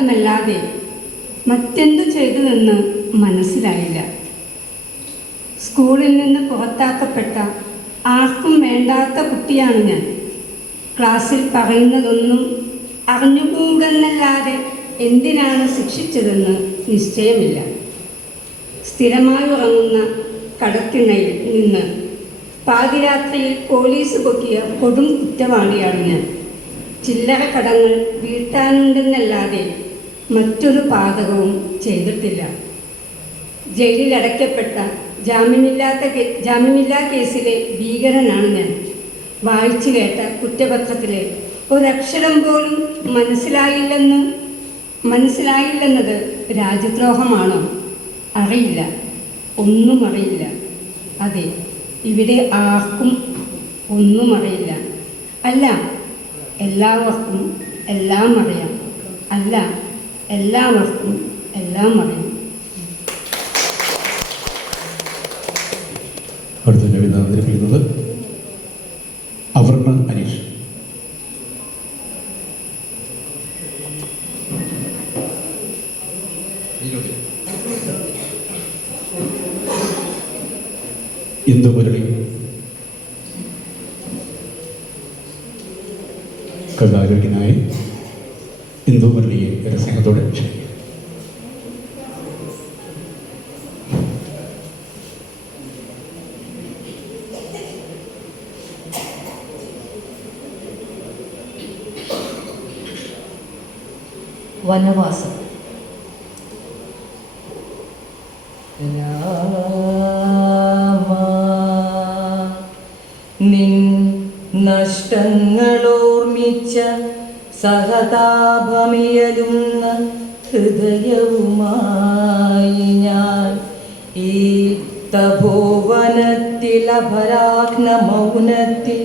അതല്ലാതെ മറ്റെന്തു ചെയ്തുവെന്ന് മനസ്സിലായില്ല. സ്കൂളിൽ നിന്ന് പുറത്താക്കപ്പെട്ട ആർക്കും വേണ്ടാത്ത കുട്ടിയാണ് ഞാൻ. ക്ലാസ്സിൽ പറയുന്നതൊന്നും അറിഞ്ഞുകൂടെന്നല്ലാതെ എന്തിനാണ് ശിക്ഷിച്ചതെന്ന് നിശ്ചയമില്ല. സ്ഥിരമായി ഉറങ്ങുന്ന കടത്തിണ്ണയിൽ നിന്ന് പാതിരാത്രിയിൽ പോലീസ് പൊക്കിയ കൊടും കുറ്റവാളിയാണ് ഞാൻ. ചില്ലറ കടങ്ങൾ വീട്ടാനുണ്ടെന്നല്ലാതെ മറ്റൊരു പാതകവും ചെയ്തിട്ടില്ല. ജയിലിലടയ്ക്കപ്പെട്ട ജാമ്യമില്ലാ കേസിലെ ഭീകരനാണ് ഞാൻ. വായിച്ചു കേട്ട കുറ്റപത്രത്തിലെ ഒരക്ഷരം പോലും മനസ്സിലായില്ലെന്നത് രാജ്യദ്രോഹമാണോ? അറിയില്ല, ഒന്നും അറിയില്ല. അതെ, ഇവിടെ ആർക്കും ഒന്നും അറിയില്ല. അല്ല, എല്ലാവർക്കും എല്ലാം അറിയാം. അല്ല, എല്ലാവർക്കും എല്ലാം അറിയാം. അടുത്ത കവിത അവതരിപ്പിക്കുന്നത് അപർണ അനീഷ്. ഇന്ദുമുരളി കഥാകൃത്തിനായി ഇന്ദുമുരളിയെ രസനത്തോടെ ക്ഷണിക്കും. വനവാസം. നിൻ നഷ്ടങ്ങളോർമ്മിച്ച സഹതാപമിയലുന്ന ഹൃദയവുമായി ഞാൻ ഈ തപോവനത്തിൽ അപരാഗ്ന മൗനത്തിൽ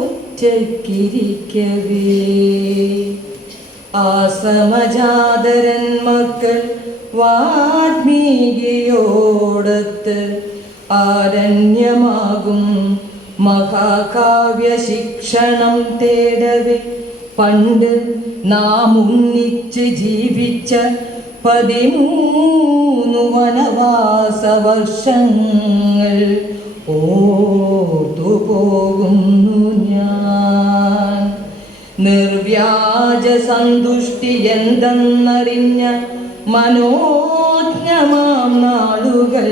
ഒറ്റയ്ക്കിരിക്കവേ ആസമജാതരൻ മക്കൾ വാൽമീകിയോടത്ത് ആരണ്യമാകും മഹാകാവ്യ ശിക്ഷണം തേടവേ പണ്ട് നാം ഒന്നിച്ച് ജീവിച്ച 13 വനവാസ വർഷങ്ങൾ ഓർത്തുപോകുന്നു ഞാൻ. നിർവ്യാജ സന്തുഷ്ടി എന്തെന്നറിഞ്ഞ മനോജ്ഞമാം നാളുകൾ,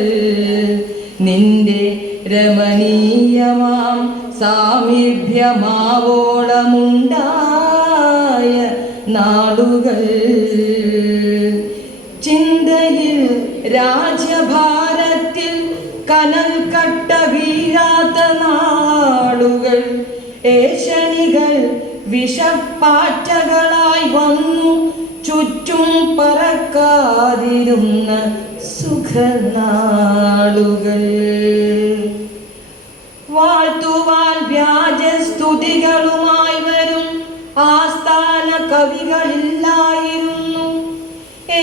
നിന്റെ രമണീയമാം സാമീപ്യമാവോളമുണ്ടായ നാളുകൾ, ചിന്തയിൽ രാജ്യഭാരത്തിൽ കനൽ കട്ട വീഴാത്ത നാളുകൾ, ഏഷണികൾ വിഷപ്പാറ്റകളായി വന്നു ചുറ്റും പറക്കാതിരുന്ന സുഖനാളുകൾ, വാഴ്ത്തുവാൻ വ്യാജസ്തുതികളുമായി വരും ആസ്ഥാന കവികളില്ലായിരുന്നു.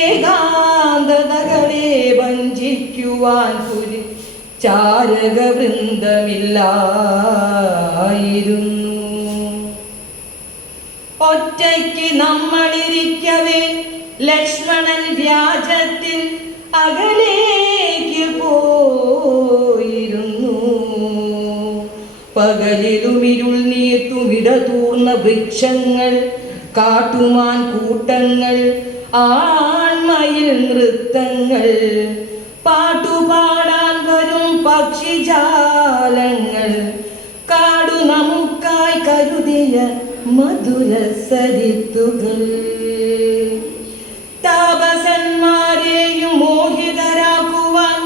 ഏകാന്തതകളെ വഞ്ചിക്കുവാൻ പുരി ചാരകവൃന്ദമില്ലായിരുന്നു. ഒറ്റയ്ക്ക് നമ്മളിരിക്കവേ ലക്ഷ്മണൻ വ്യാജത്തിൽ അകലേക്ക് പോയിരുന്നു. പകലിലും ഇരുൾ നീർത്തുമിടതൂർന്ന വൃക്ഷങ്ങൾ, കാട്ടുമാൻ കൂട്ടങ്ങൾ, ആൺമയിൽ നൃത്തങ്ങൾ, പാട്ടുപാടാൻ വരും പക്ഷിജാലങ്ങൾ, കാടു നമുക്കായി കരുതിയ മധുര സരിത്തുകൾ, താപസന്മാരെയും മോഹിതരാക്കുവാൻ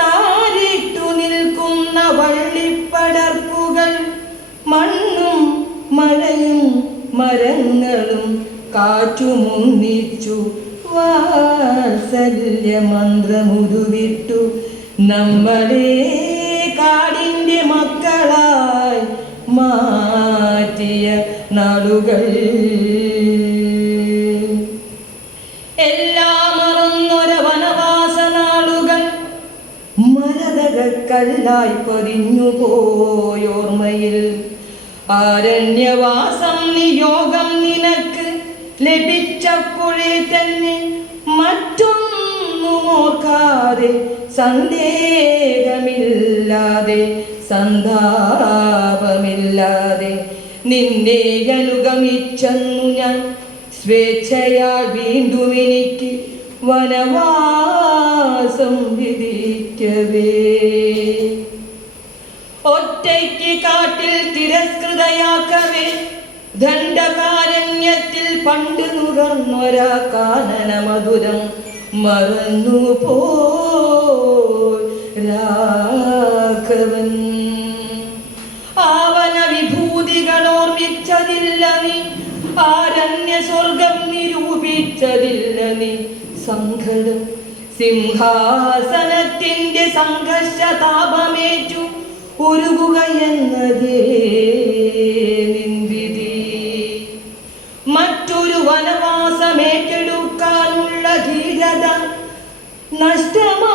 താരിട്ടു നിൽക്കുന്ന വള്ളിപ്പടർപ്പുകൾ, മണ്ണും മഴയും മരങ്ങളും കാറ്റുമൊന്നിച്ചു വാത്സല്യമന്ത്രമുരുവിട്ടു നമ്മളെ കാടിൻ്റെ മക്കളായി മാറ്റിയ നാളുകൾ. എല്ലാം മറന്നൊര വനവാസ നാളുകൾ മരതകക്കല്ലായി പതിഞ്ഞു പോയോർമ്മയിൽ. ആരണ്യവാസം നിയോഗം നിനക്ക് ലഭിച്ചപ്പോഴേ തന്നെ മറ്റൊന്നും ഓർക്കാതെ സന്ദേഹമില്ലാതെ സന്താപമില്ലാതെ നിന്നെ അനുഗമിച്ചെന്നു ഞാൻ സ്വേച്ഛയാൽ വീണ്ടും എനിക്ക് വനവാസം വിധിക്കവേ ഒറ്റയ്ക്ക് കാട്ടിൽ തിരസ്കൃതയാക്കവേ ദണ്ഡകാരണ്യത്തിൽ പണ്ട് നുകർന്നൊരാ കാനന മധുരം മറന്നു രാഘവൻ ആവന വിഭൂതികൾ ഓർമ്മിച്ചതില്ല നീ ആരണ്യ സ്വർഗം നിരൂപിച്ചതില്ല നീ സങ്കടം സിംഹാസനത്തിന്റെ സംഘർഷ താപമേറ്റു ഉരുകുകയെന്നതേ നിന്ദിതി മറ്റൊരു വനവാസമേറ്റെടുക്കാനുള്ള ധീരത നഷ്ടമായെന്നൊരു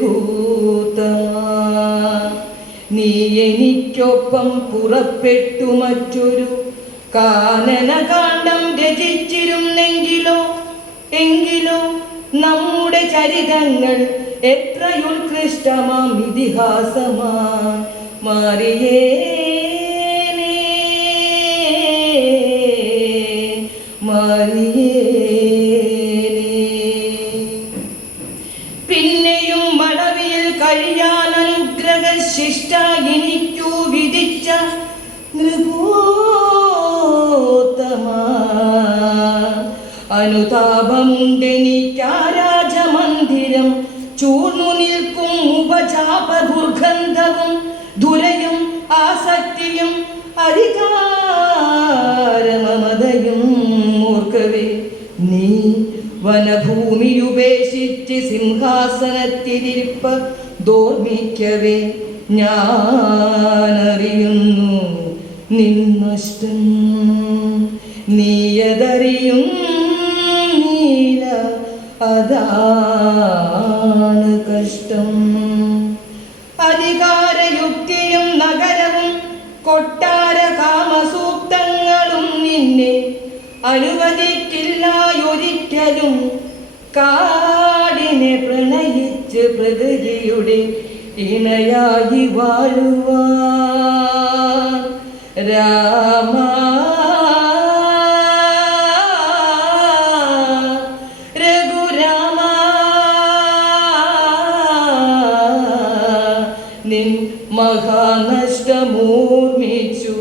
കൂത്തമാ നീ എനിക്കൊപ്പം പുറപ്പെട്ടു മറ്റൊരു കാനനകാണ്ഡം രചിച്ചിരുന്നെങ്കിലോ എങ്കിലോ നമ്മുടെ ചരിതങ്ങൾ എത്രയുത്കൃഷ്ടമാം ഇതിഹാസമാ മാറിയേനേ പിന്നെയും മടവിയിൽ കഴിയാൻ അനുഗ്രഹ ശിഷ്ട എനിക്കു വിധിച്ച നൃപോത്തമാ അനുതാപമുണ്ടെനിക്കാരാജമന്ദിരം ചൂർന്നു നിൽക്കും ഉപചാപ ദുർഗന്ധവും ദുരയും ആസക്തിയും അധികാരമമതയും ഓർക്കവേ നീ വനഭൂമി ഉപേക്ഷിച്ച് സിംഹാസനത്തിരിപ്പ ദോർമിക്കവേ ഞാനറിയുന്നു നിന്നഷ്ടം നീയതറിയുന്നില്ല അതാണ് കഷ്ടം അധികാരയുക്തിയും നഗരവും കൊട്ടാര കാമസൂക്തങ്ങളും നിന്നെ അനുവദിക്കില്ല ഒരിക്കലും കാടിനെ പ്രണയിച്ച് പ്രകൃതിയുടെ ഇണയായി വാഴുവാൻ രാമ രഘുരാമ നിൻ മഹാനഷ്ടമോർമ്മിച്ചു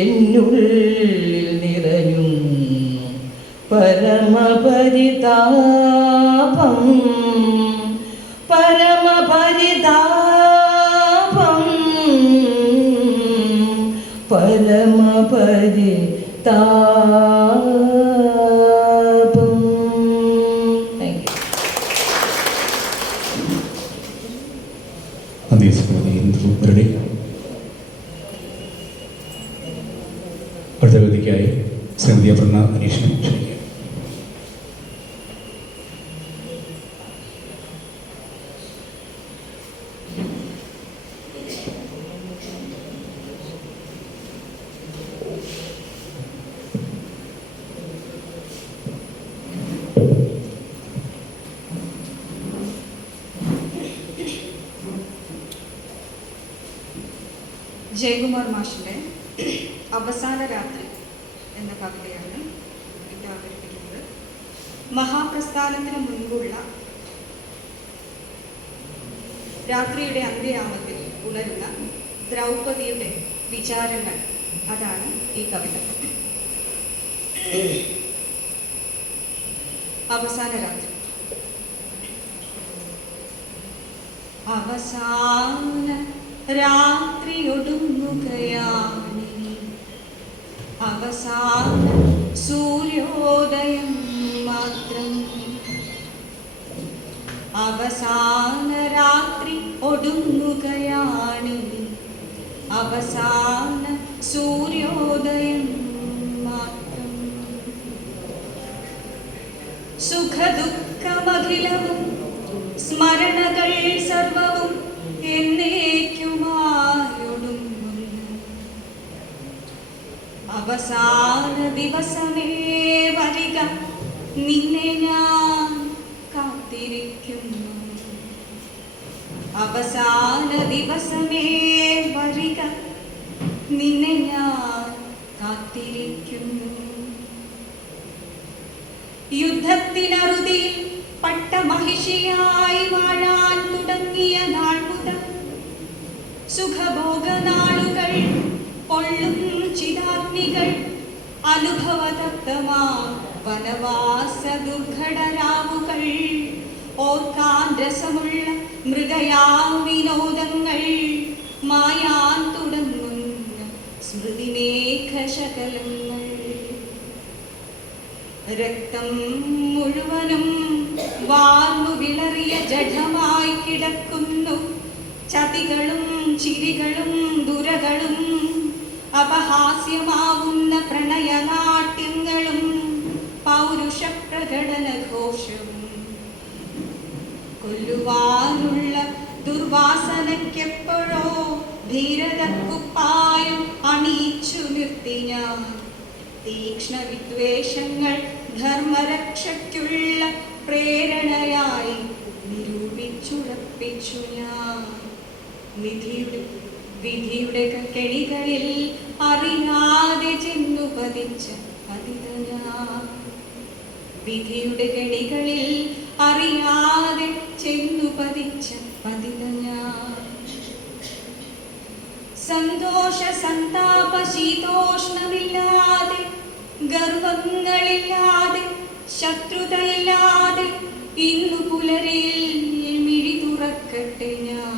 എന്നുള്ളിൽ നിറയുന്നു പരമപരിതാപം പരമപരിതാപം പരമപരിതാപം. Thank you. നന്ദി ഹിന്ദു മുരളി. അടുത്ത വേദിക്കായി ശ്രീമതി അപർണ അനീഷിനെ ക്ഷണിക്കുക. ജയകുമാർ മാഷിൻ്റെ അവസാന രാത്രി എന്ന കവിതയാണ് ഇത് അവതരിപ്പിക്കുന്നത്. മഹാപ്രസ്ഥാനത്തിന് മുൻപുള്ള രാത്രിയുടെ അന്ത്യയാമത്തിൽ ഉണരുന്ന ദ്രൗപദിയുടെ വിചാരങ്ങൾ, അതാണ് ഈ കവിത. അവസാന രാത്രി. അവസാന രാത്രിയൊടുങ്ങുകയാണ്, അവസാന സൂര്യോദയം മാത്രം. അവസാന രാത്രി ഒടുങ്ങുകയാണ്, അവസാന സൂര്യോദയം മാത്രം. സുഖദുഃഖമഖിലവും സ്മരണകൾ സർവവും എന്നേക്കുമായൊടുങ്ങുന്നു. അവസാന ദിവസമേ വരിക, നിന്നെ ഞാൻ കാത്തിരിക്കുന്നു. അവസാന ദിവസമേ വരിക, നിന്നെ ഞാൻ കാത്തിരിക്കുന്നു. യുദ്ധത്തിനറുതിയിൽ പട്ടമഹിഷിയായി വാഴാൻ തുടങ്ങിയ നാൾ മുതൽ സുഖഭോഗനാളുകൾ, പൊള്ളും ചിതാഗ്നികൾ, അനുഭവതപ്തമാ വനവാസ ദുർഘടരാവുകൾ, ഓർക്കാൻ രസമുള്ള മൃഗയാ വിനോദങ്ങൾ, മായാൻ തുടങ്ങുന്ന സ്മൃതിമേഘശകലങ്ങൾ. രക്തം മുഴുവനും വാർന്നു വിളറിയ ജഡമായി കിടക്കുന്നു. ചതികളും ചിരികളും ദുരകളും അപഹാസ്യമാവുന്ന പ്രണയനാട്യങ്ങളും പൗരുഷ പ്രകടന ഘോഷവും. കൊല്ലുവാനുള്ള ദുർവാസനയ്ക്കെപ്പോഴോ ധീരതക്കുപ്പായം അണിയിച്ചു നിർത്തി ഞാൻ. തീക്ഷ്ണ വിദ്വേഷങ്ങൾ ധർമ്മരക്ഷയ്ക്കുള്ള പ്രേരണയായി നിരൂപിച്ചുറപ്പിച്ചു ഞാൻ. വിധിയുടെ കെണികളിൽ അറിയാതെ ചെന്നു പതിച്ച പതിത ഞാൻ. വിധിയുടെ കെണികളിൽ അറിയാതെ ചെന്നു പതിച്ച പതിത ഞാൻ. സന്തോഷ സന്താപ ശീതോഷ്ണമില്ലാതെ, ഗർവങ്ങളില്ലാതെ, ശത്രുതയില്ലാതെ ഇന്നു പുലരിയിൽ മിഴി തുറക്കട്ടെ ഞാൻ.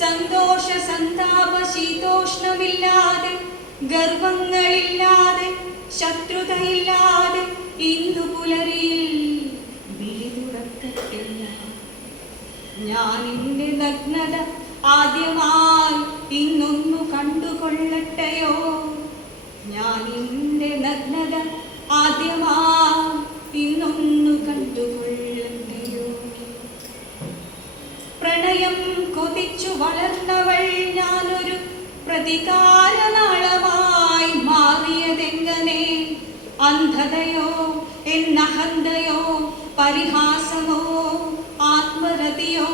സന്തോഷ സന്താപ ശീതോഷ്ണമില്ലാതെ, ഗർവങ്ങളില്ലാതെ, ശത്രുതയില്ലാതെ ഇന്നു പുലരിയിൽ മിഴി തുറക്കട്ടെ ഞാൻ. ഞാൻ എൻ്റെ നഗ്നത ആദ്യമായി ഇന്നൊന്നു കണ്ടുകൊള്ളട്ടെയോ. ഞാൻ എൻ്റെ നഗ്നത ആദ്യമായി ഇന്നൊന്നു കണ്ടുകൊള്ളട്ടെയോ. പ്രണയം കൊതിച്ചു വളർന്നവൾ ഞാനൊരു പ്രതികാരനാളമായി മാറിയതെങ്ങനെ. അന്ധതയോ എന്നഹന്തയോ പരിഹാസമോ ആത്മരതിയോ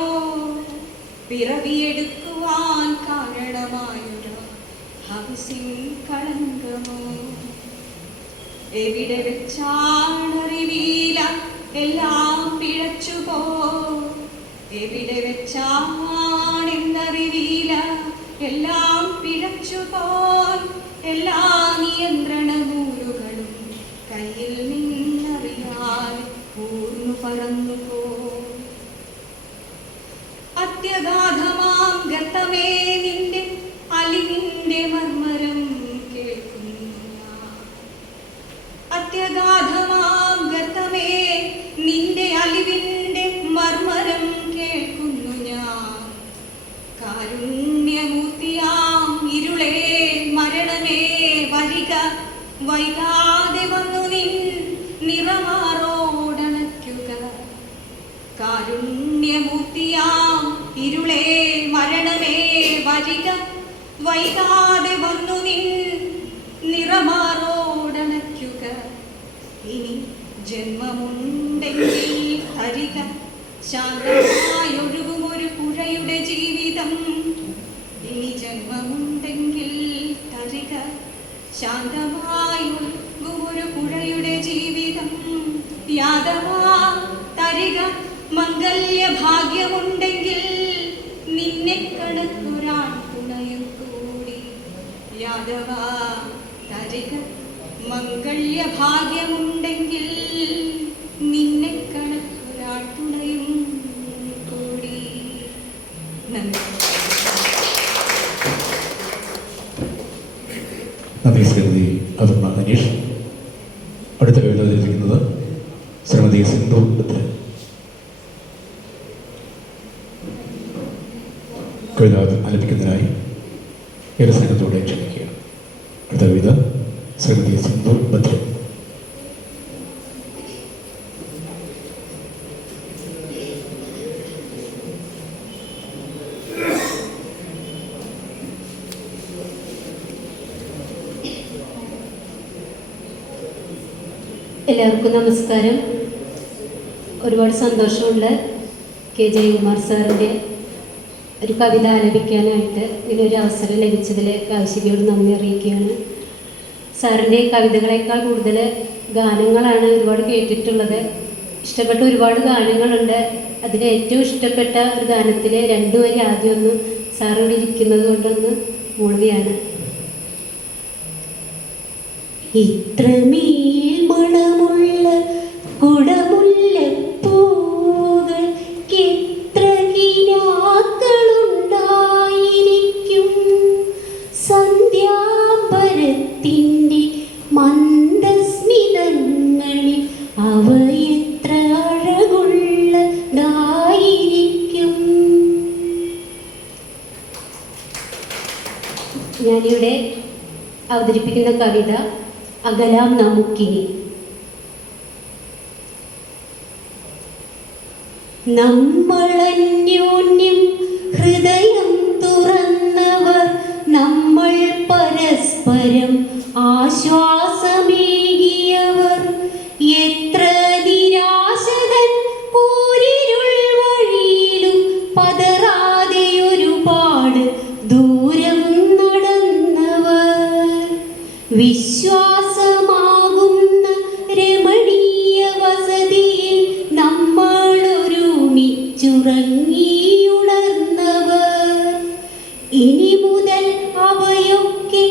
പിറവിയെടുക്കുവാൻ കാരണമായൊരു ഹവിസിൻ കളങ്കമോ. എവിടെ വെച്ചാണറിവീല എല്ലാം പിഴച്ചുപോ. എവിടെ വെച്ചാണെന്നറിവീല എല്ലാം പിഴച്ചുപോയി. എല്ലാ നിയന്ത്രണനൂലുകളും കയ്യിൽ നിന്നറിയാതെ പൂർണ്ണു പറന്നുപോ. അത്യഗാധമാം ഗർത്തമേ നിന്റെ അലിവിന്റെ മർമ്മരം കേൾക്കുന്നു ഞാൻ. അത്യഗാധമാം ഗർത്തമേ നിന്റെ അലിവിന്റെ മർമ്മരം കേൾക്കുന്നു ഞാൻ. കാരുണ്യമൂർത്തിയാം ഇരുളേ മരണമേ വരിക, വൈകാതെ വന്നു നിൻ നിറമാറോടണയ്ക്കുക. കാരുണ്യമൂർത്തിയാം ഇരുളേ മരണമേ വരിക, വൈകാതെ വന്നു നിൻ നിറമാറോടണയ്ക്കുക. ഇനി ജന്മമുണ്ടെങ്കിൽ ഹരിക, ശാന്തമായൊഴുകുമൊരു പുഴയുടെ ജീവിതം. ഇനി ജന്മമുണ്ടെങ്കിൽ തരിക, ശാന്തമായൊഴുകുമൊരു പുഴയുടെ ജീവിതം. യാദവാ തരിക, മംഗല്യഭാഗ്യമുണ്ടെങ്കിൽ നിന്നെ കണക്കൊരാൾ തുണയും കൂടി. യാദവാ തരിക, മംഗല്യഭാഗ്യമുണ്ടെങ്കിൽ നിന്നെ കണക്കൊരാൾ തുണയും കൂടി. നന്ദി. നന്ദി ശ്രീമതി അപർണ അനീഷ്. അടുത്ത കവിത അവതരിപ്പിക്കുന്നത് ശ്രീമതി സിന്ധു ബദ്രൻ. കവിത ആലപിക്കുന്നതിനായി ഏറെ സ്നേഹത്തോടെ ക്ഷണിക്കുകയാണ്. അടുത്ത കവിത ശ്രീമതി സിന്ധു ബദ്രൻ. എല്ലാവർക്കും നമസ്കാരം. ഒരുപാട് സന്തോഷമുണ്ട് കെ ജയകുമാർ സാറിൻ്റെ ഒരു കവിത ആലപിക്കാനായിട്ട് ഇങ്ങനെ ഒരു അവസരം ലഭിച്ചതിൽ കാശികയോട് നന്ദി അറിയിക്കുകയാണ്. സാറിൻ്റെ കവിതകളേക്കാൾ കൂടുതൽ ഗാനങ്ങളാണ് ഒരുപാട് കേട്ടിട്ടുള്ളത്. ഇഷ്ടപ്പെട്ട ഒരുപാട് ഗാനങ്ങളുണ്ട്. അതിൽ ഏറ്റവും ഇഷ്ടപ്പെട്ട ഒരു ഗാനത്തിൽ 2 വരി ആദ്യം ഒന്ന് സാറിവിടെ ഇരിക്കുന്നത് കൊണ്ടൊന്ന് മൂളുകയാണ്. ഇത്രമേൽ മണമുള്ള കുടമുല്ലപ്പൂകൾ എത്ര കിനാക്കളുണ്ടായിരിക്കും. സന്ധ്യാംബരത്തിൻ്റെ മന്ദസ്മിതങ്ങളിൽ അവ എത്ര അഴകുള്ളതായിരിക്കും. ഞാനിവിടെ അവതരിപ്പിക്കുന്ന കവിത അകലാം നമുക്കിനി. നമ്മളന്യോന്യം ഹൃദയം തുറന്നവർ, നമ്മൾ പരസ്പരം ആശ്വാസമേകിയവർ, എത്ര നിരാശകൻ കൂരിരുൾ വഴിയിലും പതറാതെ ഒരുപാട് ദൂരം നടന്നവർ, വിശ്വാസമാകുന്ന രമണീയ വസതിയിൽ നമ്മൾ ഒരുമിച്ചുറങ്ങിയുണർന്നവർ, ഇനി മുതൽ അവയൊക്കെ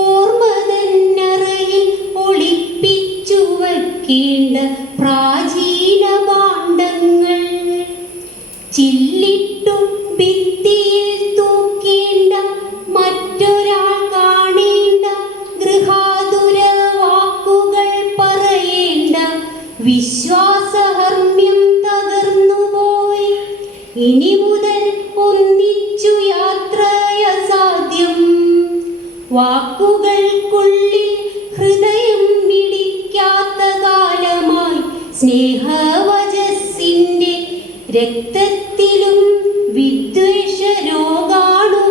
ഓർമ്മതന്നറയിൽ ഒളിപ്പിച്ചു വയ്ക്കേണ്ട പ്രാചീന ഭാണ്ഡങ്ങൾ, ചില്ലിട്ടു ഭിത്തിയിൽ തൂക്കേണ്ട മറ്റൊരാൾ കാണേണ്ട ഗൃഹാതുര വാക്കുകൾ പറയേണ്ട വിശ്വാസഹർമ്മ്യം തകർന്നുപോയി, ഇനി മുതൽ ഒന്നിച്ചു യാത്രയസാധ്യം, വാക്കുകൾക്കുള്ളിൽ ഹൃദയം മിടിക്കാത്ത കാലമായി, സ്നേഹവചസ്സിൻ്റെ രക്തത്തിലും വിദ്വേഷ രോഗാണുബാധയായി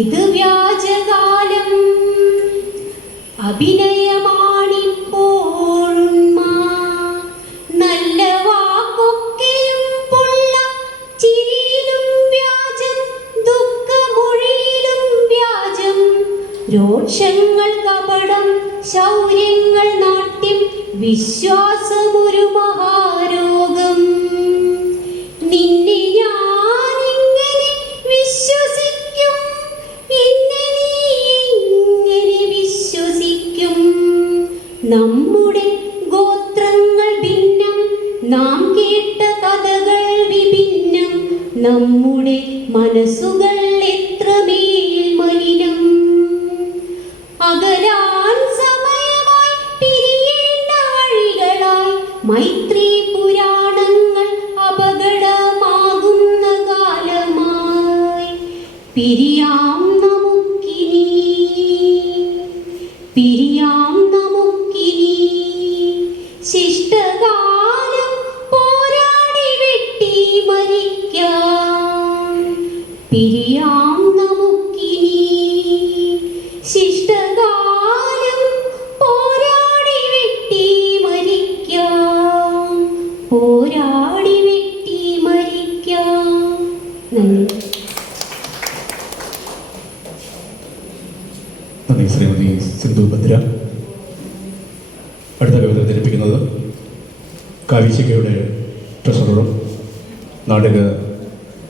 ഇത് വ്യാജകാലം, അഭിനയമാണിപ്പോഴുണ്മ, നല്ല വാക്കൊക്കെയും പൊള്ള, ചിരിയിലും വ്യാജം, ദുഃഖമൊഴിയിലും വ്യാജം, രോക്ഷങ്ങൾ കപടം, ശൗര്യങ്ങൾ നാട്യം, വിശ്വാസമൊരു മഹാരോഗം. നിന്നെ ഞാനിങ്ങനെ വിശ്വസിക്കും, എന്നെ നീ എങ്ങനെ വിശ്വസിക്കും. നമ്മുടെ ഗോത്രങ്ങൾ ഭിന്നം, നാം കേട്ട കഥകൾ വിഭിന്നം, നമ്മുടെ മനസ്സുകൾ എത്രമേൽ മലിനം. അകലാൻ സമയമായി പിരിയേണ്ട വഴികളായി മൈത്രി പുരാണങ്ങൾ അപകടമാകുന്ന കാലമായി, പിരിയാം നമുക്കിനി, പിരിയാം നമുക്കിനി. ശിഷ്ടകാലം പോരാടി വെട്ടി മരിക്കാം, പിരിയാം നമുക്കിനി. ശിഷ്ടകാലം പോരാടി വെട്ടി മരിക്കാം, പോരാടി വെട്ടി മരിക്കാം. നന്ദി. നന്ദി ശ്രീമതി സിന്ധു ഭദ്ര. അടുത്ത കവിത അവതരിപ്പിക്കുന്നത് കാവ്യശിഖയുടെ ട്രഷററും നാടക